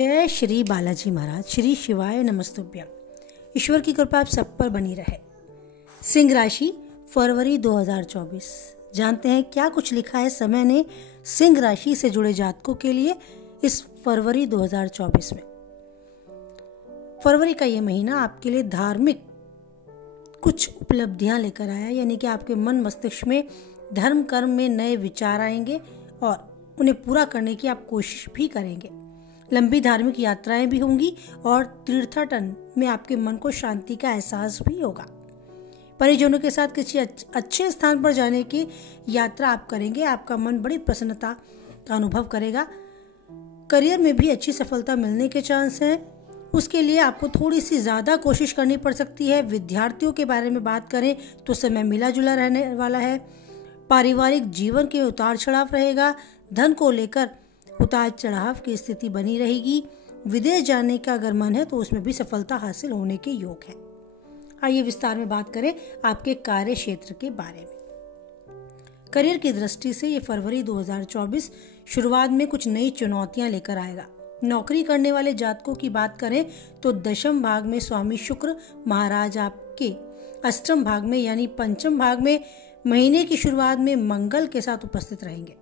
जय श्री बालाजी महाराज। श्री शिवाय नमस्तुभ्यम। ईश्वर की कृपा आप सब पर बनी रहे। सिंह राशि फरवरी 2024। जानते हैं क्या कुछ लिखा है समय ने सिंह राशि से जुड़े जातकों के लिए इस फरवरी 2024 में। फरवरी का ये महीना आपके लिए धार्मिक कुछ उपलब्धियां लेकर आया, यानी कि आपके मन मस्तिष्क में धर्म कर्म में नए विचार आएंगे और उन्हें पूरा करने की आप कोशिश भी करेंगे। लंबी धार्मिक यात्राएं भी होंगी और तीर्थाटन में आपके मन को शांति का एहसास भी होगा। परिजनों के साथ किसी अच्छे स्थान पर जाने की यात्रा आप करेंगे। आपका मन बड़ी प्रसन्नता का अनुभव करेगा। करियर में भी अच्छी सफलता मिलने के चांस हैं। उसके लिए आपको थोड़ी सी ज़्यादा कोशिश करनी पड़ सकती है। विद्यार्थियों के बारे में बात करें तो समय मिला जुला रहने वाला है। पारिवारिक जीवन के उतार चढ़ाव रहेगा। धन को लेकर उतार चढ़ाव की स्थिति बनी रहेगी। विदेश जाने का अगर मन है तो उसमें भी सफलता हासिल होने के योग है। आइए विस्तार में बात करें आपके कार्य क्षेत्र के बारे में। करियर की दृष्टि से ये फरवरी 2024 शुरुआत में कुछ नई चुनौतियां लेकर आएगा। नौकरी करने वाले जातकों की बात करें तो दशम भाग में स्वामी शुक्र महाराज आपके अष्टम भाग में यानी पंचम भाग में महीने की शुरुआत में मंगल के साथ उपस्थित रहेंगे,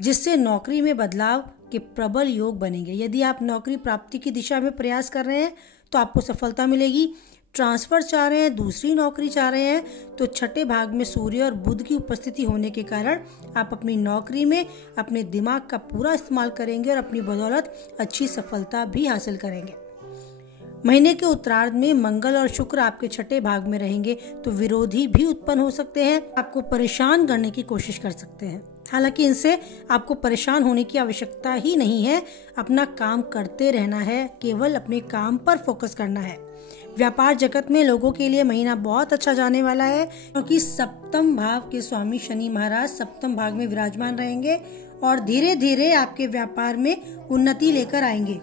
जिससे नौकरी में बदलाव के प्रबल योग बनेंगे। यदि आप नौकरी प्राप्ति की दिशा में प्रयास कर रहे हैं तो आपको सफलता मिलेगी। ट्रांसफर चाह रहे हैं, दूसरी नौकरी चाह रहे हैं तो छठे भाग में सूर्य और बुध की उपस्थिति होने के कारण आप अपनी नौकरी में अपने दिमाग का पूरा इस्तेमाल करेंगे और अपनी बदौलत अच्छी सफलता भी हासिल करेंगे। महीने के उत्तरार्ध में मंगल और शुक्र आपके छठे भाग में रहेंगे तो विरोधी भी उत्पन्न हो सकते हैं, आपको परेशान करने की कोशिश कर सकते हैं। हालांकि इनसे आपको परेशान होने की आवश्यकता ही नहीं है। अपना काम करते रहना है, केवल अपने काम पर फोकस करना है। व्यापार जगत में लोगों के लिए महीना बहुत अच्छा जाने वाला है, क्योंकि सप्तम भाव के स्वामी शनि महाराज सप्तम भाग में विराजमान रहेंगे और धीरे धीरे आपके व्यापार में उन्नति लेकर आएंगे।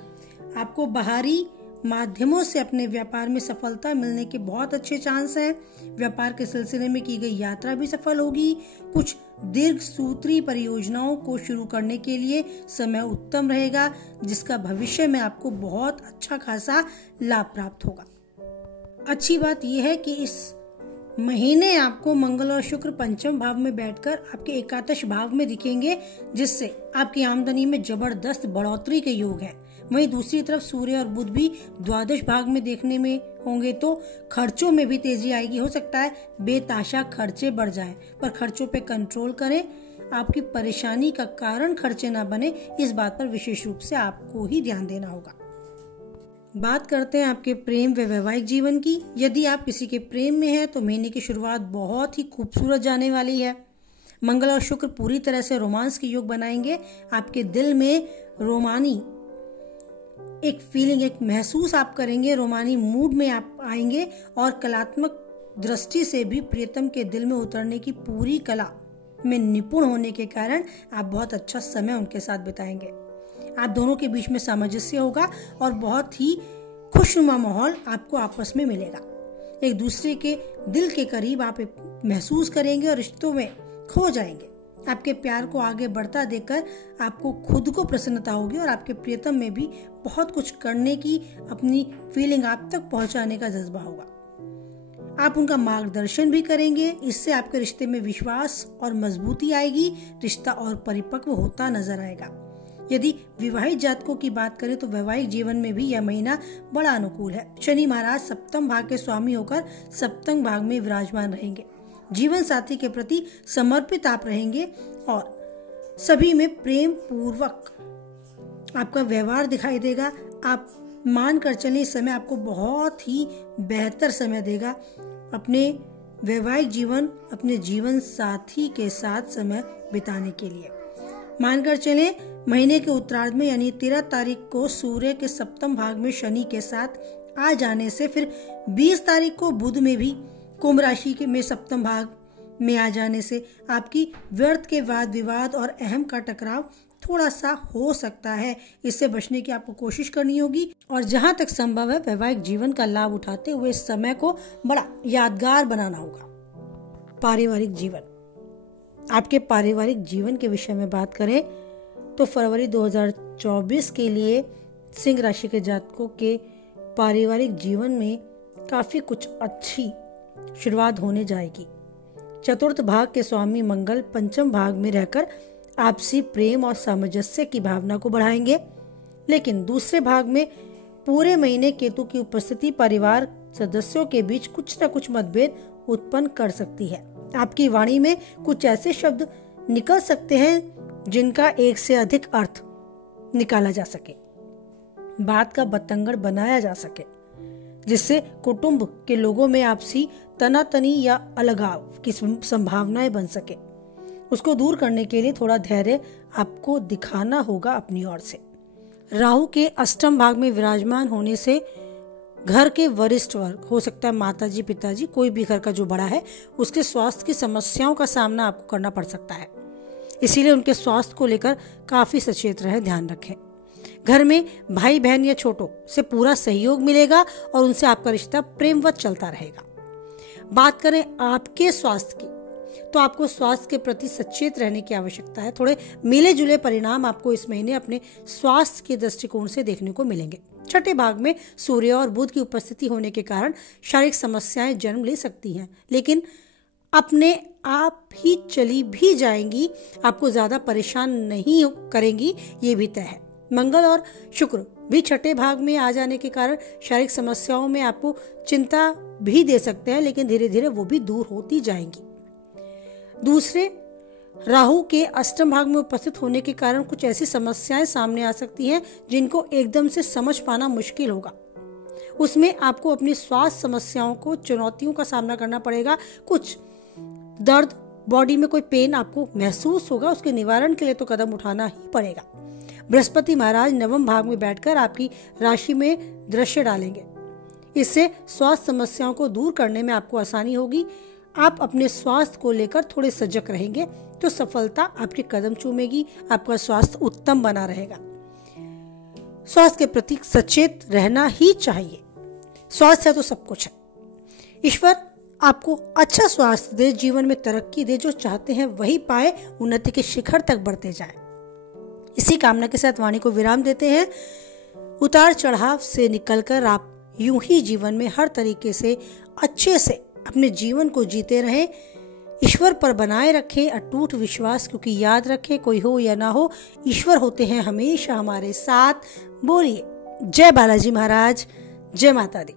आपको बाहरी माध्यमों से अपने व्यापार में सफलता मिलने के बहुत अच्छे चांस हैं। व्यापार के सिलसिले में की गई यात्रा भी सफल होगी। कुछ दीर्घ सूत्री परियोजनाओं को शुरू करने के लिए समय उत्तम रहेगा, जिसका भविष्य में आपको बहुत अच्छा खासा लाभ प्राप्त होगा। अच्छी बात यह है कि इस महीने आपको मंगल और शुक्र पंचम भाव में बैठकर आपके एकादश भाव में दिखेंगे, जिससे आपकी आमदनी में जबरदस्त बढ़ोतरी के योग है। वहीं दूसरी तरफ सूर्य और बुध भी द्वादश भाग में देखने में होंगे तो खर्चों में भी तेजी आएगी। हो सकता है बेताशा खर्चे बढ़ जाएं, पर खर्चों पे कंट्रोल करें। आपकी परेशानी का कारण खर्चे ना बने, इस बात पर विशेष रूप से आपको ही ध्यान देना होगा। बात करते हैं आपके प्रेम व वैवाहिक जीवन की। यदि आप किसी के प्रेम में हैं तो महीने की शुरुआत बहुत ही खूबसूरत जाने वाली है। मंगल और शुक्र पूरी तरह से रोमांस के योग बनाएंगे। आपके दिल में रोमानी एक फीलिंग, एक महसूस आप करेंगे। रोमानी मूड में आप आएंगे और कलात्मक दृष्टि से भी प्रियतम के दिल में उतरने की पूरी कला में निपुण होने के कारण आप बहुत अच्छा समय उनके साथ बिताएंगे। आप दोनों के बीच में सामंजस्य होगा और बहुत ही खुशनुमा माहौल आपको आपस में मिलेगा। एक दूसरे के दिल के करीब आप महसूस करेंगे और रिश्तों में खो जाएंगे। आपके प्यार को आगे बढ़ता देखकर आपको खुद को प्रसन्नता होगी और आपके प्रियतम में भी बहुत कुछ करने की, अपनी फीलिंग आप तक पहुंचाने का जज्बा होगा। आप उनका मार्गदर्शन भी करेंगे। इससे आपके रिश्ते में विश्वास और मजबूती आएगी। रिश्ता और परिपक्व होता नजर आएगा। यदि विवाहित जातकों की बात करें तो वैवाहिक जीवन में भी यह महीना बड़ा अनुकूल है। शनि महाराज सप्तम भाग के स्वामी होकर सप्तम भाग में विराजमान रहेंगे। जीवन साथी के प्रति समर्पित आप रहेंगे और सभी में प्रेम पूर्वक आपका व्यवहार दिखाई देगा। आप मान कर चलें, इस समय आपको बहुत ही बेहतर समय देगा अपने वैवाहिक जीवन, अपने जीवन साथी के साथ समय बिताने के लिए। मानकर चलें, महीने के उत्तरार्ध में यानी 13 तारीख को सूर्य के सप्तम भाग में शनि के साथ आ जाने से फिर 20 तारीख को बुध में भी कुंभ राशि के में सप्तम भाग में आ जाने से आपकी व्यर्थ के वाद विवाद और अहम का टकराव थोड़ा सा हो सकता है। इससे बचने की आपको कोशिश करनी होगी और जहां तक संभव है वैवाहिक जीवन का लाभ उठाते हुए इस समय को बड़ा यादगार बनाना होगा। पारिवारिक जीवन, आपके पारिवारिक जीवन के विषय में बात करें तो फरवरी 2024 के लिए सिंह राशि के जातकों के पारिवारिक जीवन में काफी कुछ अच्छी शुरुआत होने जाएगी। चतुर्थ भाग के स्वामी मंगल पंचम भाग में रहकर आपसी प्रेम और सामंजस्य की भावना को बढ़ाएंगे, लेकिन दूसरे भाग में पूरे महीने केतु की उपस्थिति परिवार सदस्यों के बीच कुछ न कुछ मतभेद उत्पन्न कर सकती है। आपकी वाणी में कुछ ऐसे शब्द निकल सकते हैं जिनका एक से अधिक अर्थ निकाला जा सके, बात का बतंगड़ बनाया जा सके, जिससे कुटुंब के लोगों में आपसी तनातनी या अलगाव की संभावनाएं बन सके। उसको दूर करने के लिए थोड़ा धैर्य आपको दिखाना होगा अपनी ओर से। राहु के अष्टम भाग में विराजमान होने से घर के वरिष्ठ वर्ग, हो सकता है माताजी पिताजी, कोई भी घर का जो बड़ा है, उसके स्वास्थ्य की समस्याओं का सामना आपको करना पड़ सकता है। इसीलिए उनके स्वास्थ्य को लेकर काफी सचेत रहें, ध्यान रखें। घर में भाई बहन या छोटों से पूरा सहयोग मिलेगा और उनसे आपका रिश्ता प्रेमवत चलता रहेगा। बात करें आपके स्वास्थ्य की, तो आपको स्वास्थ्य के प्रति सचेत रहने की आवश्यकता है। थोड़े मिले जुले परिणाम आपको इस महीने अपने स्वास्थ्य के दृष्टिकोण से देखने को मिलेंगे। छठे भाग में सूर्य और बुध की उपस्थिति होने के कारण शारीरिक समस्याएं जन्म ले सकती हैं, लेकिन अपने आप ही चली भी जाएंगी, आपको ज्यादा परेशान नहीं करेंगी, ये भी तय है। मंगल और शुक्र भी छठे भाग में आ जाने के कारण शारीरिक समस्याओं में आपको चिंता भी दे सकते हैं, लेकिन धीरे धीरे वो भी दूर होती जाएंगी। दूसरे, राहु के अष्टम भाग में उपस्थित होने के कारण कुछ ऐसी समस्याएं सामने आ सकती हैं जिनको एकदम से समझ पाना मुश्किल होगा। उसमें आपको अपनी स्वास्थ्य समस्याओं को, चुनौतियों का सामना करना पड़ेगा। कुछ दर्द, बॉडी में कोई पेन आपको महसूस होगा, उसके निवारण के लिए तो कदम उठाना ही पड़ेगा। बृहस्पति महाराज नवम भाग में बैठकर आपकी राशि में दृश्य डालेंगे। इससे स्वास्थ्य समस्याओं को दूर करने में आपको आसानी होगी। आप अपने स्वास्थ्य को लेकर थोड़े सजग रहेंगे तो सफलता आपके कदम चूमेगी, आपका स्वास्थ्य उत्तम बना रहेगा। स्वास्थ्य के प्रति सचेत रहना ही चाहिए। स्वास्थ्य है तो सब कुछ है। ईश्वर आपको अच्छा स्वास्थ्य दे, जीवन में तरक्की दे, जो चाहते हैं वही पाए, उन्नति के शिखर तक बढ़ते जाए। इसी कामना के साथ वाणी को विराम देते हैं। उतार चढ़ाव से निकलकर आप यूं ही जीवन में हर तरीके से अच्छे से अपने जीवन को जीते रहें। ईश्वर पर बनाए रखें अटूट विश्वास, क्योंकि याद रखें, कोई हो या ना हो, ईश्वर होते हैं हमेशा हमारे साथ। बोलिए जय बालाजी महाराज, जय माता दी।